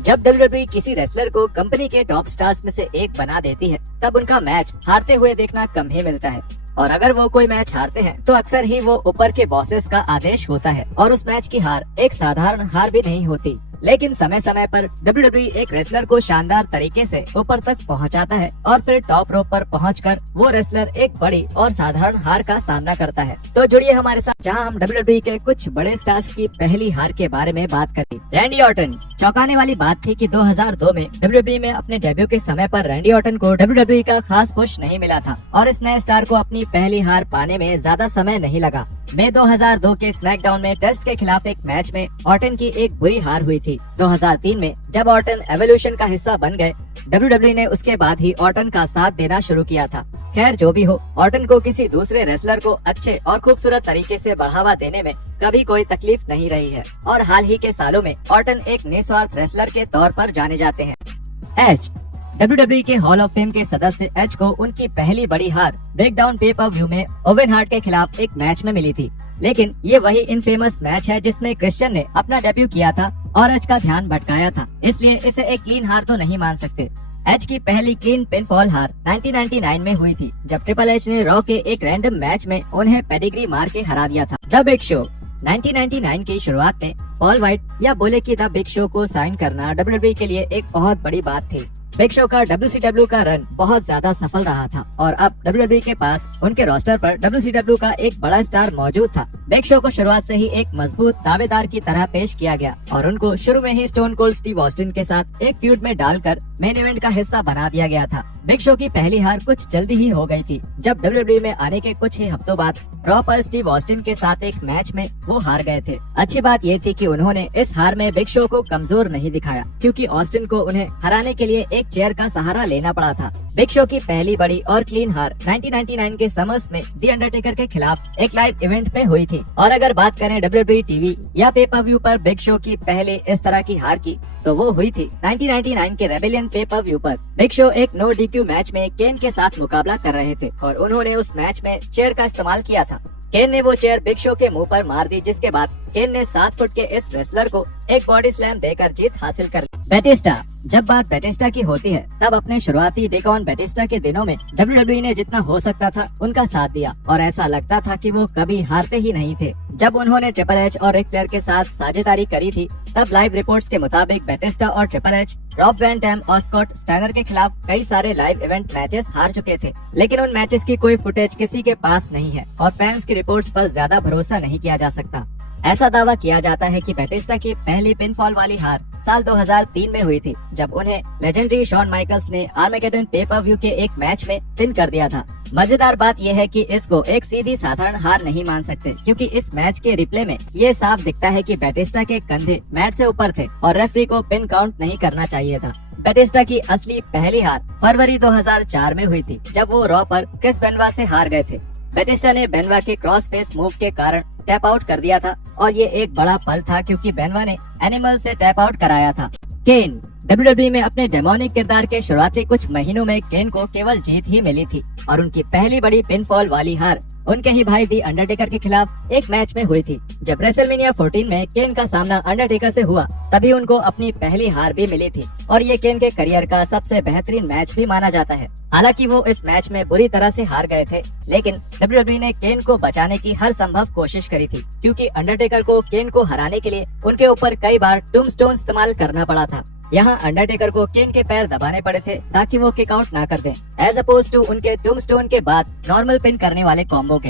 जब WWE किसी wrestler को कंपनी के टॉप स्टार्स में से एक बना देती है, तब उनका मैच हारते हुए देखना कम ही मिलता है। और अगर वो कोई मैच हारते हैं तो अक्सर ही वो ऊपर के बॉसेस का आदेश होता है और उस मैच की हार एक साधारण हार भी नहीं होती। लेकिन समय समय पर WWE एक रेसलर को शानदार तरीके से ऊपर तक पहुंचाता है और फिर टॉप रोप पर पहुंचकर वो रेसलर एक बड़ी और साधारण हार का सामना करता है। तो जुड़िए हमारे साथ, जहां हम WWE के कुछ बड़े स्टार्स की पहली हार के बारे में बात करें। Randy Orton. चौंकाने वाली बात थी कि 2002 में WWE में अपने डेब्यू के समय पर रैंडी ऑर्टन को WWE का खास पुश नहीं मिला था और इस नए स्टार को अपनी पहली हार पाने में ज्यादा समय नहीं लगा। मई 2002 के स्मैकडाउन में टेस्ट के खिलाफ एक मैच में ऑर्टन की एक बुरी हार हुई थी। 2003 में जब ऑर्टन एवोल्यूशन का हिस्सा बन गए, WWE ने उसके बाद ही ऑर्टन का साथ देना शुरू किया था। खैर जो भी हो, ऑर्टन को किसी दूसरे रेसलर को अच्छे और खूबसूरत तरीके से बढ़ावा देने में कभी कोई तकलीफ नहीं रही है और हाल ही के सालों में ऑर्टन एक निस्वार्थ रेसलर के तौर पर जाने जाते हैं। एज। WWE के हॉल ऑफ फेम के सदस्य एज को उनकी पहली बड़ी हार ब्रेकडाउन पे पर व्यू में ओवेन हार्ट के खिलाफ एक मैच में मिली थी। लेकिन ये वही इनफेमस मैच है जिसमें क्रिश्चियन ने अपना डेब्यू किया था और एज का ध्यान भटकाया था, इसलिए इसे एक क्लीन हार तो नहीं मान सकते। एज की पहली क्लीन पिनफॉल हार 1999 में हुई थी, जब ट्रिपल एच ने रॉ के एक रैंडम मैच में उन्हें पेडिग्री मार के हरा दिया था। The big show. 1999 की शुरुआत में पॉल वाइट या बोले कि द बिग शो को साइन करना WWE के लिए एक बहुत बड़ी बात थी। बिग शो का WCW का रन बहुत ज्यादा सफल रहा था और अब WWE के पास उनके रोस्टर पर WCW का एक बड़ा स्टार मौजूद था। बिग शो को शुरुआत से ही एक मजबूत दावेदार की तरह पेश किया गया और उनको शुरू में ही स्टोन कोल्ड स्टीव ऑस्टिन के साथ एक फ्यूड में डालकर मेन इवेंट का हिस्सा बना दिया गया था। बिग शो की पहली हार कुछ जल्दी ही हो गई थी, जब WWE में आने के कुछ ही हफ्तों बाद रॉ पर स्टीव ऑस्टिन के साथ एक मैच में वो हार गए थे। अच्छी बात ये थी कि उन्होंने इस हार में बिग शो को कमजोर नहीं दिखाया, क्योंकि ऑस्टिन को उन्हें हराने के लिए एक चेयर का सहारा लेना पड़ा था। बिग शो की पहली बड़ी और क्लीन हार 1999 के समर्स में दी अंडरटेकर के खिलाफ एक लाइव इवेंट में हुई थी। और अगर बात करें WWE टीवी या पे पर व्यू पर बिग शो की पहले इस तरह की हार की, तो वो हुई थी 1999 के रेबेलियन पे पर व्यू पर। बिग शो एक नो DQ मैच में केन के साथ मुकाबला कर रहे थे और उन्होंने उस मैच में चेयर का इस्तेमाल किया था। केन ने वो चेयर बिग शो के मुंह पर मार दी, जिसके बाद केन ने 7 फुट के इस रेसलर को एक बॉडी स्लैम देकर जीत हासिल कर ली। बैटिस्टा। जब बात बैटिस्टा की होती है, तब अपने शुरुआती डेकॉन बैटिस्टा के दिनों में WWE ने जितना हो सकता था उनका साथ दिया और ऐसा लगता था कि वो कभी हारते ही नहीं थे। जब उन्होंने ट्रिपल एच और रिक फ्लेयर के साथ साझेदारी करी थी, तब लाइव रिपोर्ट्स के मुताबिक बैटिस्टा और triple H Rob Van Dam और स्कॉट स्टाइनर के खिलाफ कई सारे लाइव इवेंट मैचेस हार चुके थे, लेकिन उन मैचेस की कोई फुटेज किसी के पास नहीं है और फैंस की रिपोर्ट्स पर ज्यादा भरोसा नहीं किया जा सकता। ऐसा दावा किया जाता है कि बैटिस्टा की पहली पिनफॉल वाली हार साल 2003 में हुई थी, जब उन्हें लेजेंडरी शॉन माइकल्स ने आर्मेगेडन पे पर व्यू के एक मैच में पिन कर दिया था। मजेदार बात यह है कि इसको एक सीधी साधारण हार नहीं मान सकते, क्योंकि इस मैच के रिप्ले में ये साफ दिखता है कि बैटिस्टा के कंधे मैट से ऊपर थे और रेफरी को पिन काउंट नहीं करना चाहिए था। बैटिस्टा की असली पहली हार फरवरी 2004 में हुई थी, जब वो रॉ पर क्रिस बेनवा से हार गए थे। बैटिस्टा ने बेनवा के क्रॉस फेस मूव के कारण टैप आउट कर दिया था और ये एक बड़ा पल था, क्योंकि बेनवा ने एनिमल से टैप आउट कराया था। केन। WWE में अपने डेमोनिक किरदार के शुरुआती कुछ महीनों में केन को केवल जीत ही मिली थी और उनकी पहली बड़ी पिनफॉल वाली हार उनके ही भाई दी अंडरटेकर के खिलाफ एक मैच में हुई थी। जब रेसलमेनिया 14 में केन का सामना अंडरटेकर से हुआ, तभी उनको अपनी पहली हार भी मिली थी और ये केन के करियर का सबसे बेहतरीन मैच भी माना जाता है। हालांकि वो इस मैच में बुरी तरह से हार गए थे, लेकिन WWE ने केन को बचाने की हर संभव कोशिश करी थी, क्योंकि अंडरटेकर को केन को हराने के लिए उनके ऊपर कई बार टूम्बस्टोन इस्तेमाल करना पड़ा था। यहाँ अंडरटेकर को केन के पैर दबाने पड़े थे ताकि वो किक आउट ना कर दें, एज अपोज टू उनके टूम्बस्टोन के बाद नॉर्मल पिन करने वाले कॉम्बो के।